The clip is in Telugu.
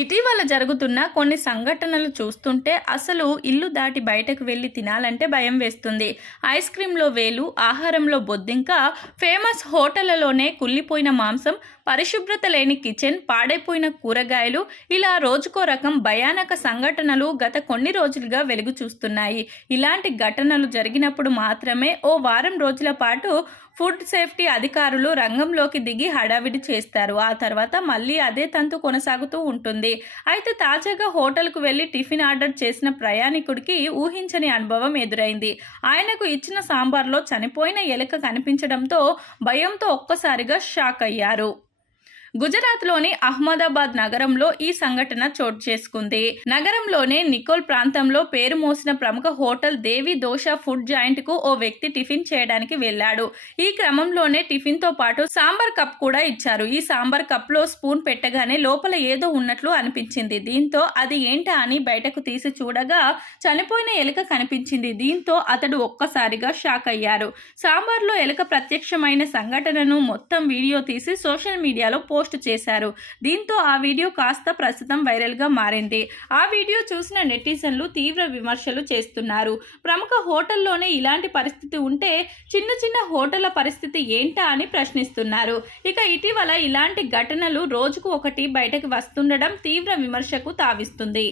ఇటీవల జరుగుతున్న కొన్ని సంఘటనలు చూస్తుంటే అసలు ఇల్లు దాటి బయటకు వెళ్ళి తినాలంటే భయం వేస్తుంది. ఐస్ క్రీంలో వేలు, ఆహారంలో బొద్దింక, ఫేమస్ హోటళ్లలోనే కుళ్ళిపోయిన మాంసం, పరిశుభ్రత లేని కిచెన్, పాడైపోయిన కూరగాయలు, ఇలా రోజుకో రకం భయానక సంఘటనలు గత కొన్ని రోజులుగా వెలుగు చూస్తున్నాయి. ఇలాంటి ఘటనలు జరిగినప్పుడు మాత్రమే ఓ వారం రోజుల పాటు ఫుడ్ సేఫ్టీ అధికారులు రంగంలోకి దిగి హడావిడి చేస్తారు. ఆ తర్వాత మళ్ళీ అదే తంతు కొనసాగుతూ ఉంటుంది. అయితే తాజాగా హోటల్కు వెళ్లి టిఫిన్ ఆర్డర్ చేసిన ప్రయాణికుడికి ఊహించని అనుభవం ఎదురైంది. ఆయనకు ఇచ్చిన సాంబార్లో చనిపోయిన ఎలుక కనిపించడంతో భయంతో ఒక్కసారిగా షాక్ అయ్యారు. గుజరాత్లోని అహ్మదాబాద్ నగరంలో ఈ సంఘటన చోటు చేసుకుంది. నగరంలోనే నికోల్ ప్రాంతంలో పేరు మోసిన ప్రముఖ హోటల్ దేవి దోష ఫుడ్ జాయింట్ కు ఓ వ్యక్తి టిఫిన్ చేయడానికి వెళ్లాడు. ఈ క్రమంలోనే టిఫిన్ తో పాటు సాంబార్ కప్ కూడా ఇచ్చారు. ఈ సాంబార్ కప్ లో స్పూన్ పెట్టగానే లోపల ఏదో ఉన్నట్లు అనిపించింది. దీంతో అది ఏంటా అని బయటకు తీసి చూడగా చనిపోయిన ఎలుక కనిపించింది. దీంతో అతడు ఒక్కసారిగా షాక్ అయ్యారు. సాంబార్లో ఎలుక ప్రత్యక్షమైన సంఘటనను మొత్తం వీడియో తీసి సోషల్ మీడియాలో పోస్ట్ చేశారు. దీంతో ఆ వీడియో కాస్త ప్రస్తుతం వైరల్ గా మారింది. ఆ వీడియో చూసిన నెటిజన్లు తీవ్ర విమర్శలు చేస్తున్నారు. ప్రముఖ హోటల్లోనే ఇలాంటి పరిస్థితి ఉంటే చిన్న చిన్న హోటళ్ల పరిస్థితి ఏంటా అని ప్రశ్నిస్తున్నారు. ఇక ఇటీవల ఇలాంటి ఘటనలు రోజుకు ఒకటి బయటకు వస్తుండడం తీవ్ర విమర్శకు తావిస్తుంది.